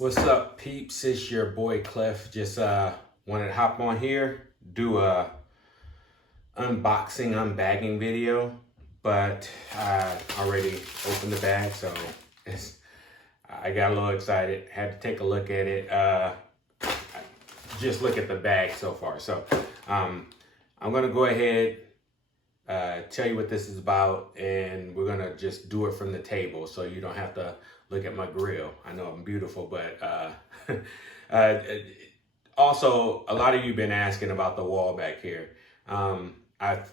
What's up, peeps? It's your boy Clef. Just wanted to hop on here, do a unboxing, unbagging video, but I already opened the bag, so I got a little excited. Had to take a look at it. Just look at the bag so far. So I'm gonna go ahead, tell you what this is about, and we're gonna just do it from the table, so you don't have to look at my grill. I know I'm beautiful, but also a lot of you been asking about the wall back here. I've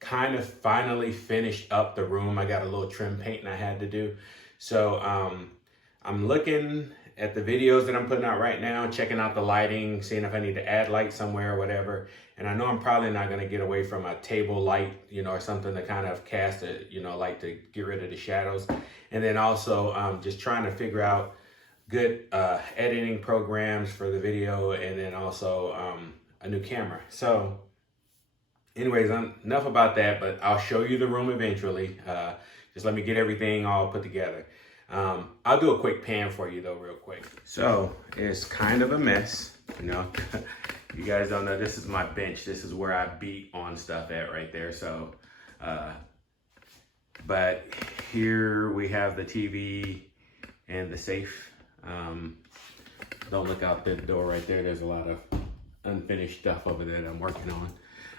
kind of finally finished up the room. I got a little trim painting I had to do. So I'm looking at the videos that I'm putting out right now, checking out the lighting, seeing if I need to add light somewhere or whatever. And I know I'm probably not gonna get away from a table light, or something to kind of cast a, light to get rid of the shadows. And then also just trying to figure out good editing programs for the video, and then also a new camera. So anyways, enough about that, but I'll show you the room eventually. Just let me get everything all put together. I'll do a quick pan for you though, real quick. So it's kind of a mess, You guys don't know, this is my bench. This is where I beat on stuff at right there. So, but here we have the TV and the safe. Don't look out the door right there. There's a lot of unfinished stuff over there that I'm working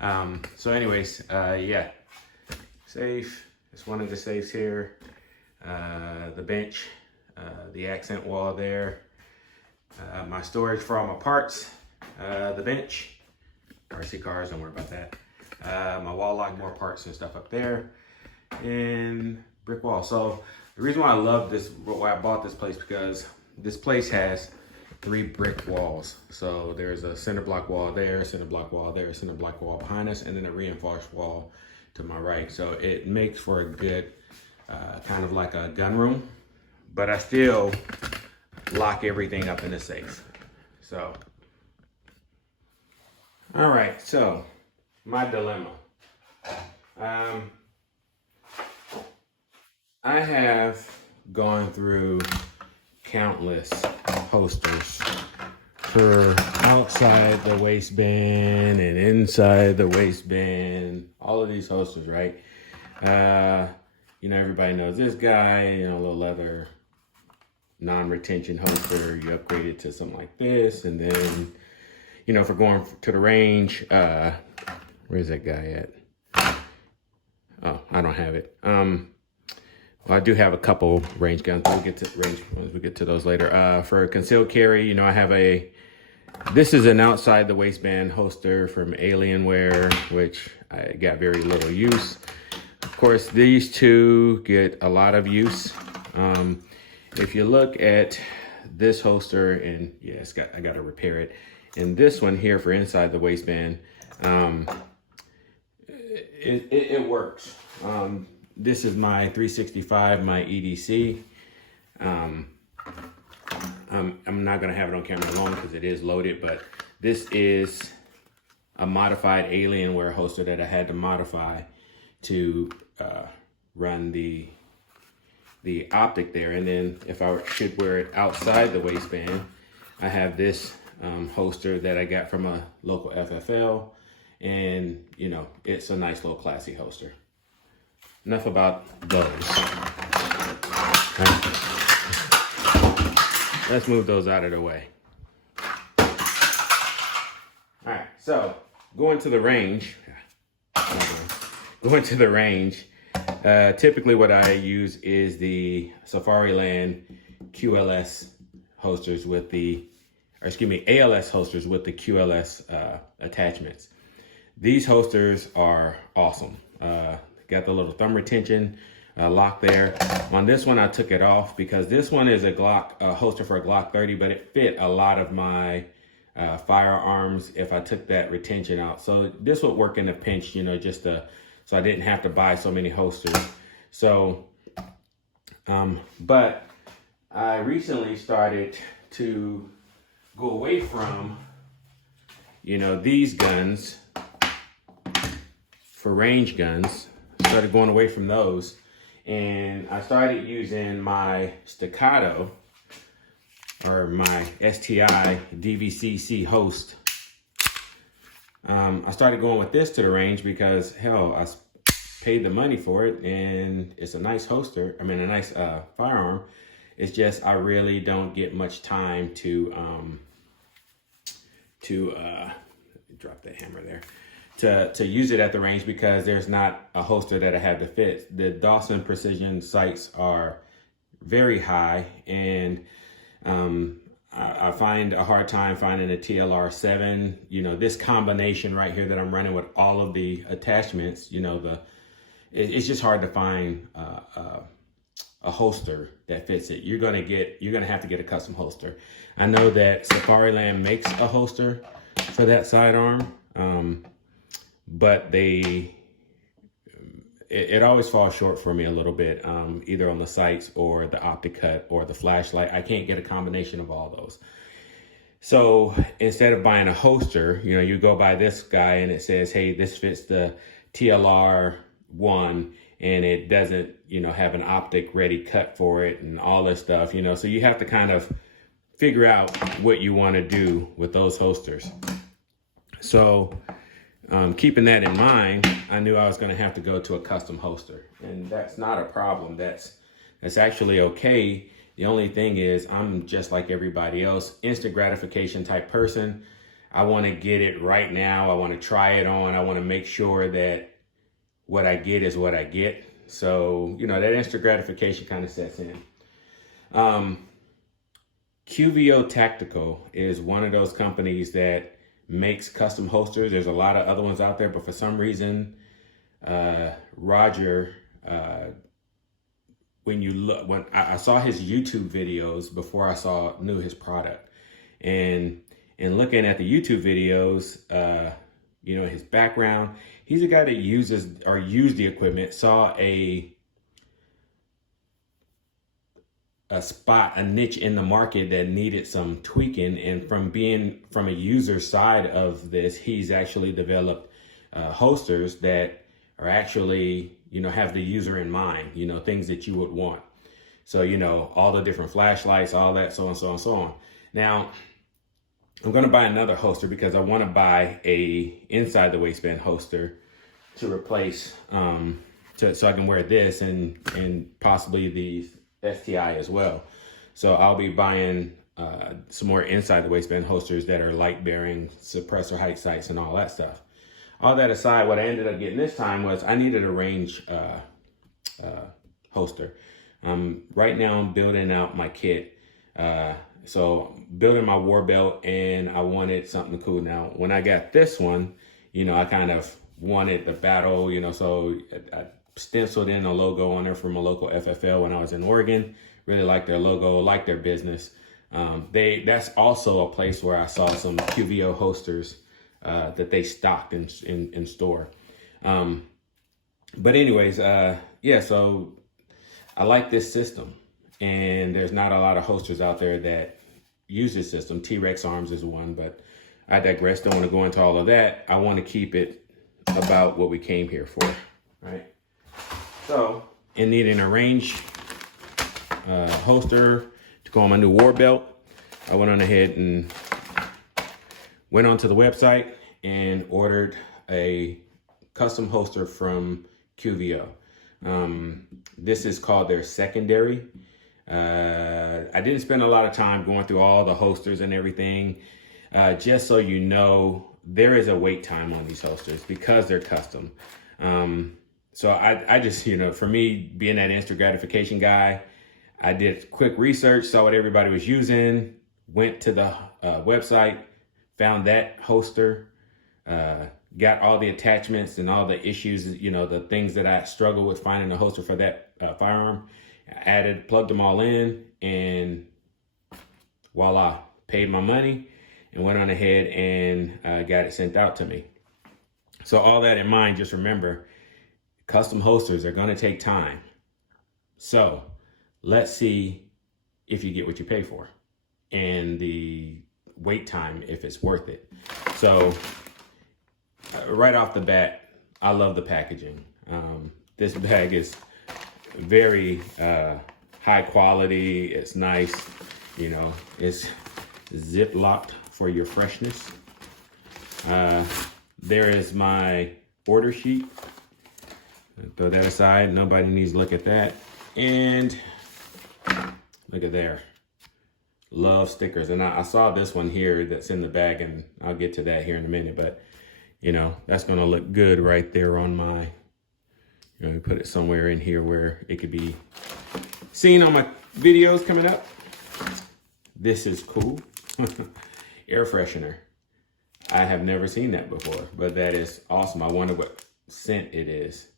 on. So anyways, yeah, safe. It's one of the safes here. The bench, the accent wall there, my storage for all my parts, the bench, RC cars, don't worry about that. My wall lock, more parts and stuff up there, and brick wall. So the reason why I love this, why I bought this place, because this place has 3 brick walls. So there's a center block wall there, center block wall there, center block wall behind us, and then a reinforced wall to my right. So it makes for a good, kind of like a gun room, but I still lock everything up in the safe. So, all right, so my dilemma. I have gone through countless holsters for outside the waistband and inside the waistband, all of these holsters, right? Everybody knows this guy, a little leather non-retention holster. You upgrade it to something like this, and then, for going to the range, where's that guy at? Oh, I don't have it. Well, I do have a couple range guns. We'll get to range ones. We'll get to those later. For concealed carry, I have this is an outside the waistband holster from Alienware, which I got very little use. Of course, these two get a lot of use. If you look at this holster, and yeah, I got to repair it. And this one here for inside the waistband, it works. This is my 365, my EDC. I'm not gonna have it on camera long because it is loaded, but this is a modified Alienware holster that I had to modify to run the optic there. And then if I should wear it outside the waistband, I have this holster that I got from a local FFL, and it's a nice little classy holster. Enough about those. Let's move those out of the way. All right, so going to the range. Typically what I use is the Safariland QLS holsters with ALS holsters with the QLS attachments. These holsters are awesome. Got the little thumb retention lock there. On this one, I took it off because this one is a Glock holster for a Glock 30, but it fit a lot of my firearms if I took that retention out. So this would work in a pinch, so I didn't have to buy so many holsters. So, but I recently started to go away from, these guns for range guns. Started going away from those, and I started using my staccato or my STI DVCC host. I started going with this to the range because, hell, I paid the money for it, and it's a nice holster. I mean, a nice firearm. It's just I really don't get much time to drop that hammer there, to use it at the range, because there's not a holster that I have to fit. The Dawson precision sights are very high, and I find a hard time finding a TLR 7. You know, this combination right here that I'm running with all of the attachments, you know, it's just hard to find a holster that fits it. You're gonna have to get a custom holster. I know that Safariland makes a holster for that sidearm, but it always falls short for me a little bit, either on the sights or the optic cut or the flashlight. I can't get a combination of all those. So instead of buying a holster, you know, you go buy this guy and it says, hey, this fits the TLR 1, and it doesn't, you know, have an optic ready cut for it and all this stuff, you know. So you have to kind of figure out what you want to do with those holsters. So keeping that in mind, I knew I was going to have to go to a custom holster, and that's not a problem. That's actually okay. The only thing is, I'm just like everybody else, instant gratification type person. I want to get it right now. I want to try it on. I want to make sure that what I get is what I get. So, you know, that instant gratification kind of sets in. QVO Tactical is one of those companies that makes custom holsters. There's a lot of other ones out there, but for some reason, Roger, when I saw his YouTube videos before I knew his product, and looking at the YouTube videos, you know, his background, he's a guy that uses or used the equipment, saw a spot, a niche in the market that needed some tweaking. And from a user side of this, he's actually developed holsters that are actually, you know, have the user in mind, you know, things that you would want. So, you know, all the different flashlights, all that, so on, so on, so on. Now, I'm going to buy another holster because I want to buy a inside the waistband holster to replace, so I can wear this and possibly the STI as well. So I'll be buying some more inside the waistband holsters that are light bearing, suppressor height sights, and all that stuff. All that aside, what I ended up getting this time was I needed a range holster. Right now I'm building out my kit. So building my war belt, and I wanted something cool. Now, when I got this one, you know, I kind of wanted the battle, you know, so I stenciled in a logo on there from a local FFL when I was in Oregon. Really liked their logo, liked their business. That's also a place where I saw some QVO holsters that they stocked in store. But anyways, yeah, so I like this system, and there's not a lot of holsters out there that use this system. T-Rex Arms is one, but I digress. Don't want to go into all of that. I want to keep it about what we came here for, right? So, in needing a range holster to go on my new war belt, I went on ahead and went onto the website and ordered a custom holster from QVO. This is called their secondary. I didn't spend a lot of time going through all the holsters and everything. Just so you know, there is a wait time on these holsters because they're custom. So I just, you know, for me, being that instant gratification guy, I did quick research, saw what everybody was using, went to the website, found that holster, got all the attachments and all the issues, you know, the things that I struggled with finding a holster for that firearm. Plugged them all in, and voila, paid my money and went on ahead and got it sent out to me. So all that in mind, just remember, custom holsters are going to take time. So let's see if you get what you pay for and the wait time, if it's worth it. So right off the bat, I love the packaging. This bag is very high quality. It's nice. You know, it's zip locked for your freshness. There is my order sheet. Throw that aside. Nobody needs to look at that. And look at there. Love stickers. And I saw this one here that's in the bag, and I'll get to that here in a minute. But, you know, that's going to look good right there on my, you know, put it somewhere in here where it could be seen on my videos coming up. This is cool. Air freshener. I have never seen that before, but that is awesome. I wonder what scent it is.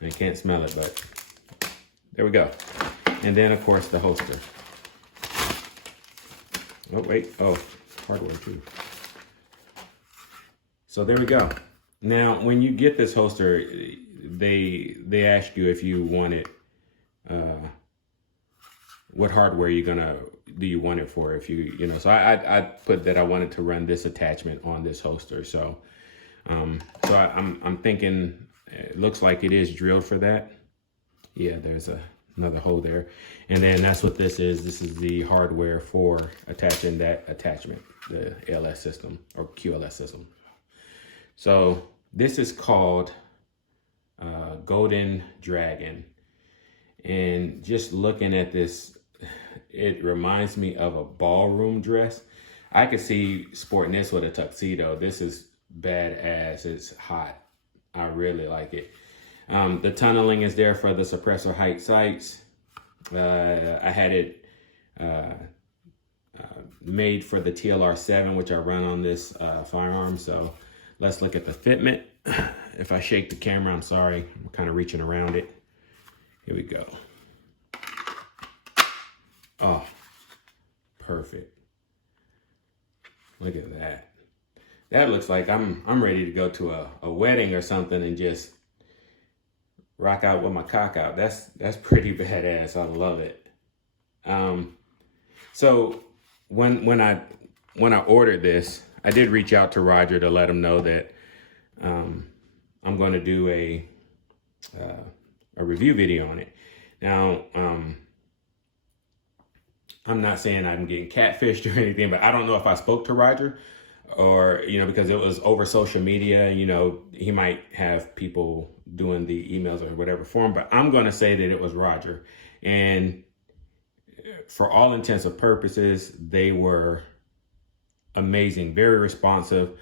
I can't smell it, but there we go. And then, of course, the holster. Oh, wait. Oh, hardware too. So there we go. Now, when you get this holster, they ask you if you want it, what hardware do you want it for? If you know, so I put that I wanted to run this attachment on this holster. So, I'm thinking it looks like it is drilled for that. Yeah, there's another hole there. And then that's what this is. This is the hardware for attaching that attachment, the ALS system or QLS system. So this is called Golden Dragon. And just looking at this, it reminds me of a ballroom dress. I could see sporting this with a tuxedo. This is badass. It's hot. I really like it. The tunneling is there for the suppressor height sights. I had it made for the TLR7, which I run on this firearm. So let's look at the fitment. If I shake the camera, I'm sorry. I'm kind of reaching around it. Here we go. Oh, perfect. Look at that. That looks like I'm ready to go to a wedding or something and just rock out with my cock out. That's pretty badass. I love it. So when I ordered this, I did reach out to Roger to let him know that I'm going to do a review video on it. Now, I'm not saying I'm getting catfished or anything, but I don't know if I spoke to Roger or, you know, because it was over social media, you know, he might have people doing the emails or whatever for him, but I'm going to say that it was Roger. And for all intents and purposes, they were amazing, very responsive,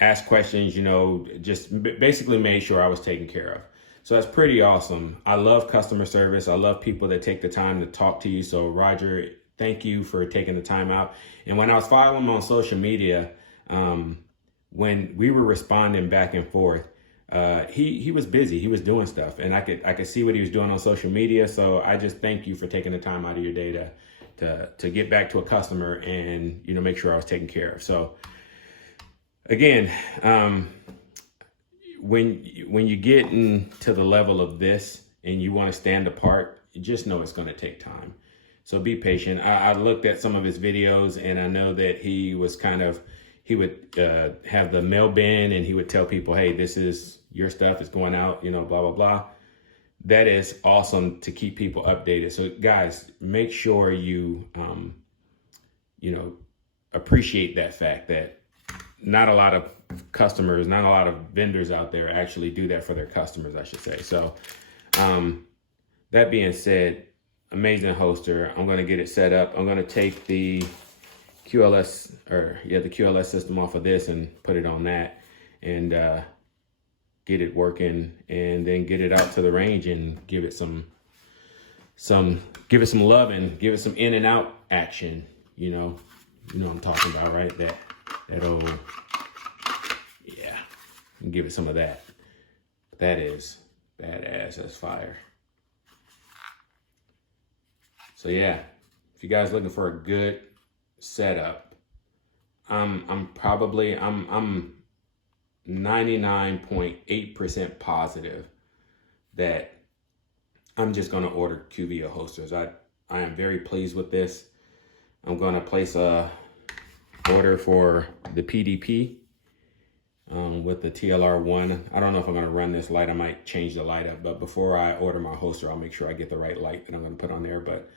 asked questions, you know, just basically made sure I was taken care of. So that's pretty awesome. I love customer service. I love people that take the time to talk to you. So Roger, thank you for taking the time out. And when I was following him on social media, when we were responding back and forth, he was busy. He was doing stuff, and I could see what he was doing on social media. So I just thank you for taking the time out of your day to get back to a customer and, you know, make sure I was taken care of. So again, when you get into the level of this and you want to stand apart, you just know it's going to take time. So be patient. I looked at some of his videos, and I know that he would have the mail bin, and he would tell people, hey, this is your stuff, it's going out, you know, blah, blah, blah. That is awesome to keep people updated. So guys, make sure you, you know, appreciate that fact that not a lot of customers, not a lot of vendors out there actually do that for their customers, I should say. So that being said, amazing holster. I'm going to get it set up. I'm going to take the QLS system off of this and put it on that and get it working, and then get it out to the range and give it some love and give it some in and out action. You know what I'm talking about, right? That old, yeah, and give it some of that. That is badass. That's fire. So yeah, if you guys looking for a good setup, I'm 99.8% positive that I'm just going to order QVO holsters. I am very pleased with this. I'm going to place a order for the PDP. with the TLR1. I don't know if I'm gonna run this light. I might change the light up, but before I order my holster, I'll make sure I get the right light that I'm gonna put on there. But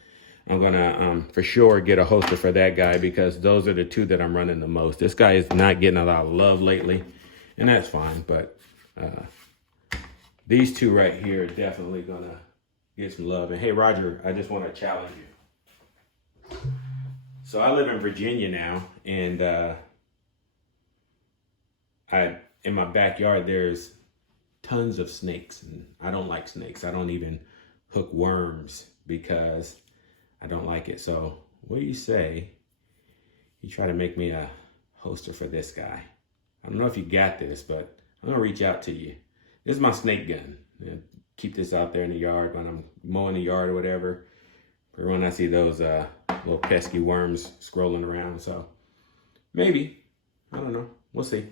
I'm gonna for sure get a holster for that guy, because those are the two that I'm running the most. This guy is not getting a lot of love lately, and that's fine, but these two right here are definitely gonna get some love. And hey, Roger, I just want to challenge you. So I live in Virginia now, and in my backyard there's tons of snakes, and I don't like snakes. I don't even hook worms because I don't like it. So what do you say you try to make me a holster for this guy? I don't know if you got this, but I'm gonna reach out to you. This is my snake gun. Keep this out there in the yard when I'm mowing the yard or whatever, for when I see those little pesky worms scrolling around. So maybe, I don't know, we'll see.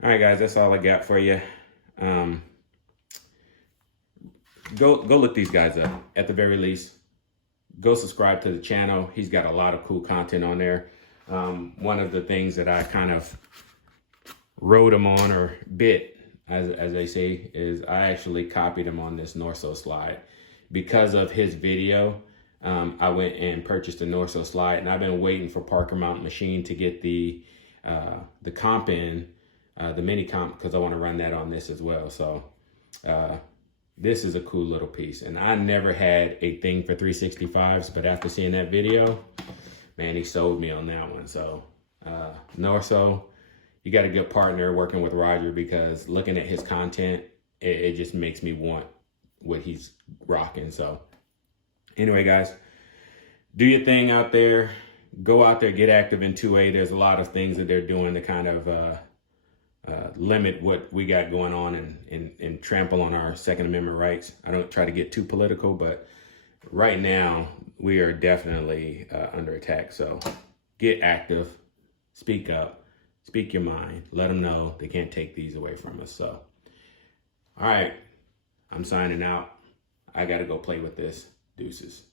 All right, guys, that's all I got for you. Go look these guys up. At the very least, go subscribe to the channel. He's got a lot of cool content on there. One of the things that I kind of rode him on, or bit, as they say, is I actually copied him on this Norso slide. Because of his video, I went and purchased a Norso slide, and I've been waiting for Parker Mountain Machine to get the comp in, the mini comp, because I want to run that on this as well. So this is a cool little piece, and I never had a thing for 365s, but after seeing that video, man, he sold me on that one. So Norso, you got a good partner working with Roger, because looking at his content, it just makes me want what he's rocking. So anyway, guys, do your thing out there. Go out there, get active in 2A. There's a lot of things that they're doing to kind of limit what we got going on and trample on our Second Amendment rights. I don't try to get too political, but right now we are definitely under attack. So get active, speak up, speak your mind, let them know they can't take these away from us. So, all right, I'm signing out. I got to go play with this. Deuces.